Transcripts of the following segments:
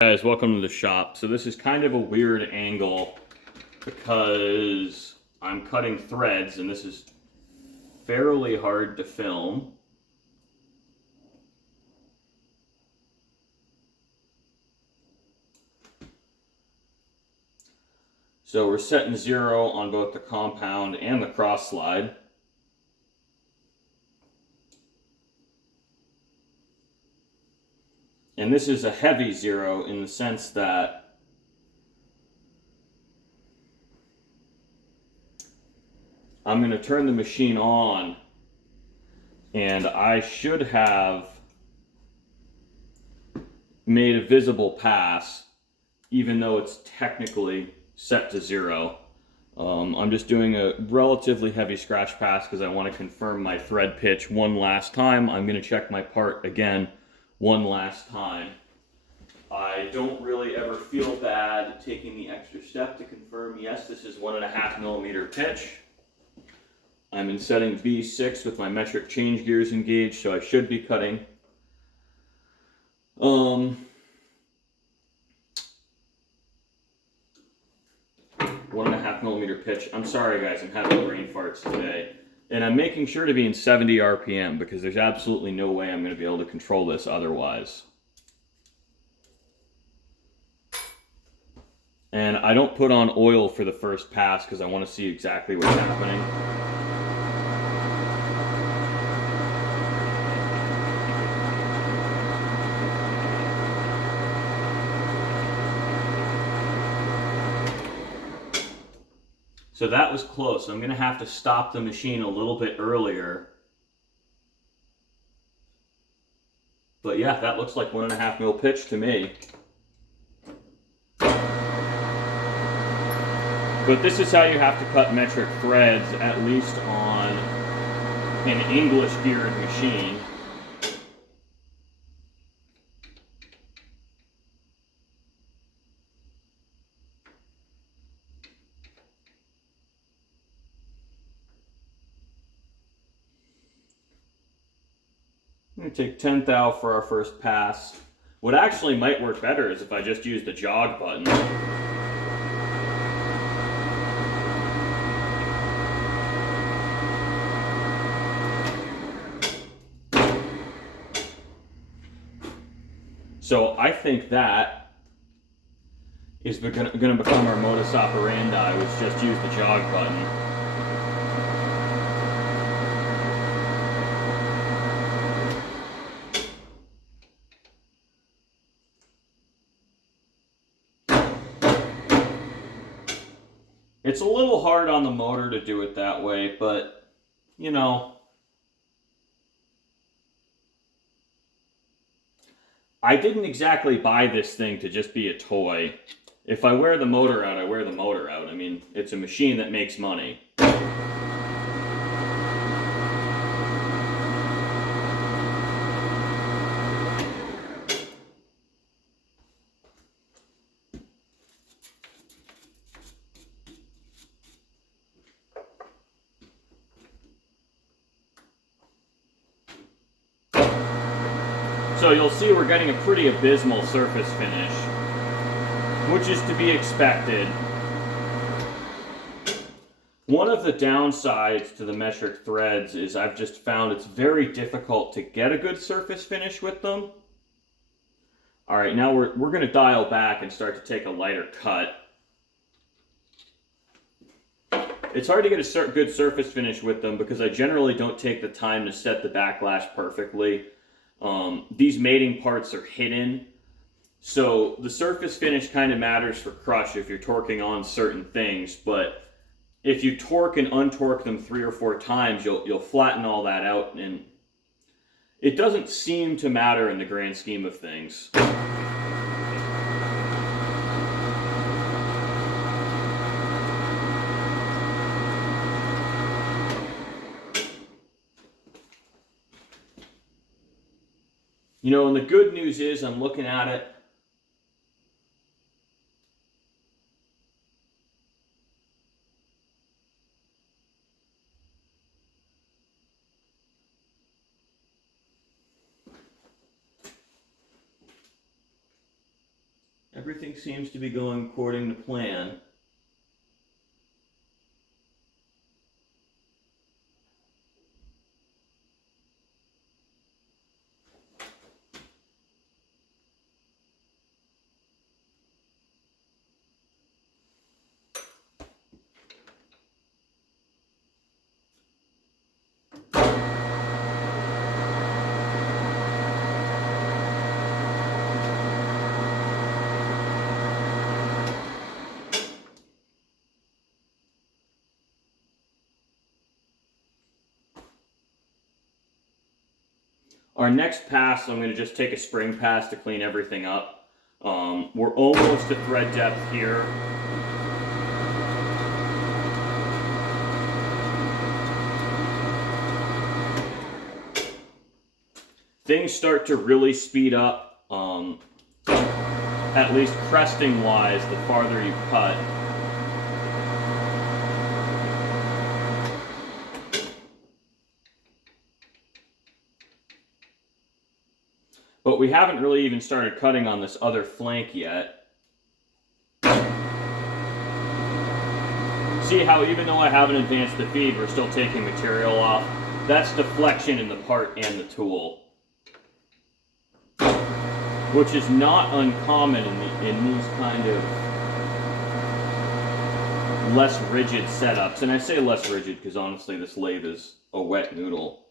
Guys, welcome to the shop. So this is kind of a weird angle because I'm cutting threads and this is fairly hard to film. So we're setting 0 on both the compound and the cross slide. And this is a heavy 0 in the sense that I'm going to turn the machine on and I should have made a visible pass even though it's technically set to 0. I'm just doing a relatively heavy scratch pass because I want to confirm my thread pitch one last time. I'm going to check my part again one last time. I don't really ever feel bad taking the extra step to confirm, yes, this is 1.5 millimeter pitch. I'm in setting B6 with my metric change gears engaged, so I should be cutting 1.5 millimeter pitch. I'm sorry guys, I'm having brain farts today. And I'm making sure to be in 70 RPM because there's absolutely no way I'm going to be able to control this otherwise. And I don't put on oil for the first pass because I want to see exactly what's happening. So that was close. I'm going to have to stop the machine a little bit earlier. But yeah, that looks like 1.5 mil pitch to me. But this is how you have to cut metric threads, at least on an English geared machine. I'm going to take 10 thou for our first pass. What actually might work better is if I just use the jog button. So I think that is going to become our modus operandi, which just use the jog button. It's a little hard on the motor to do it that way, but, you know, I didn't exactly buy this thing to just be a toy. If I wear the motor out, I wear the motor out. I mean, it's a machine that makes money. So you'll see we're getting a pretty abysmal surface finish, which is to be expected. One of the downsides to the metric threads is I've just found it's very difficult to get a good surface finish with them. All right, now we're going to dial back and start to take a lighter cut. It's hard to get a good surface finish with them because I generally don't take the time to set the backlash perfectly. These mating parts are hidden, so the surface finish kind of matters for crush if you're torquing on certain things, but if you torque and untorque them 3 or 4 times, you'll flatten all that out, and it doesn't seem to matter in the grand scheme of things. You know, and the good news is I'm looking at it. everything seems to be going according to plan. Our next pass, I'm going to just take a spring pass to clean everything up. We're almost to thread depth here. Things start to really speed up, at least cresting wise, the farther you cut. But we haven't really even started cutting on this other flank yet. See how even though I haven't advanced the feed, we're still taking material off? That's deflection in the part and the tool, which is not uncommon in these kind of less rigid setups. And I say less rigid because honestly this lathe is a wet noodle.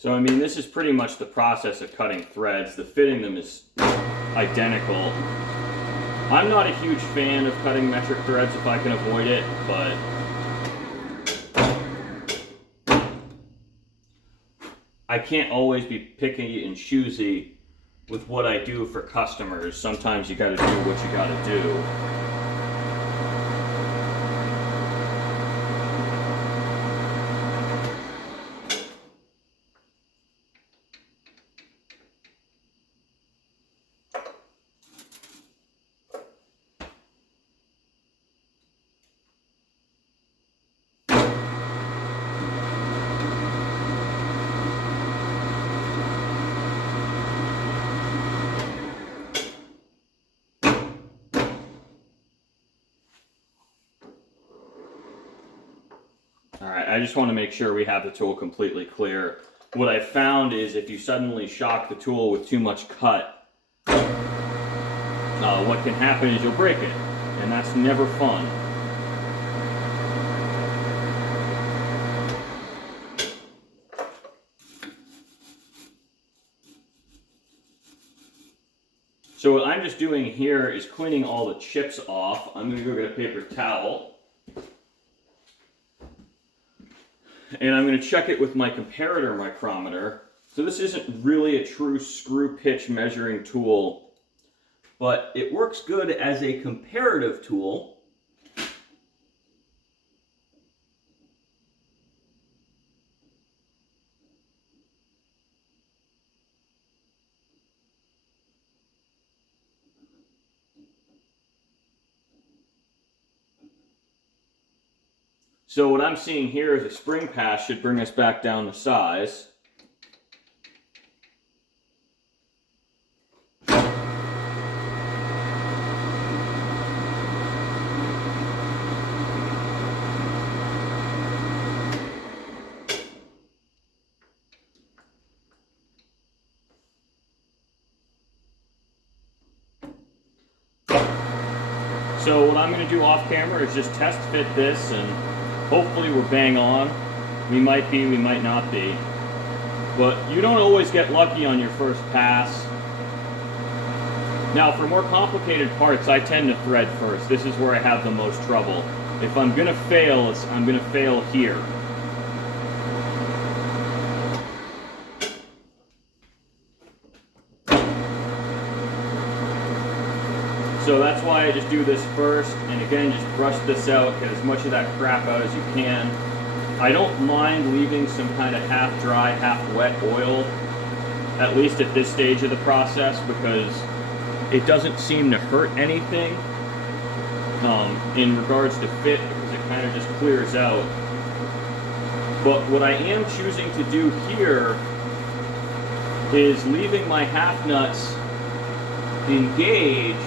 So I mean, this is pretty much the process of cutting threads. The fitting them is identical. I'm not a huge fan of cutting metric threads if I can avoid it, but I can't always be picky and choosy with what I do for customers. Sometimes you gotta do what you gotta do. Alright, I just want to make sure we have the tool completely clear. What I found is if you suddenly shock the tool with too much cut, what can happen is you'll break it, and that's never fun. So what I'm just doing here is cleaning all the chips off. I'm going to go get a paper towel. And I'm going to check it with my comparator micrometer. So this isn't really a true screw pitch measuring tool, but it works good as a comparative tool. So what I'm seeing here is a spring pass should bring us back down to size. So what I'm going to do off camera is just test fit this, and hopefully we're bang on. We might be, we might not be. But you don't always get lucky on your first pass. Now for more complicated parts, I tend to thread first. This is where I have the most trouble. If I'm gonna fail, I'm gonna fail here. So that's why I just do this first, and again, just brush this out, get as much of that crap out as you can. I don't mind leaving some kind of half dry, half wet oil, at least at this stage of the process, because it doesn't seem to hurt anything in regards to fit, because it kind of just clears out. But what I am choosing to do here is leaving my half nuts engaged,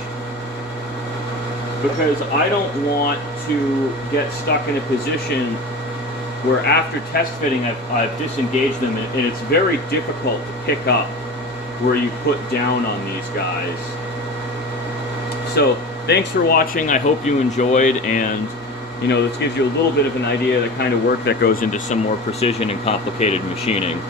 because I don't want to get stuck in a position where after test fitting I've disengaged them, and it's very difficult to pick up where you put down on these guys. So thanks for watching. I hope you enjoyed, and you know, this gives you a little bit of an idea of the kind of work that goes into some more precision and complicated machining.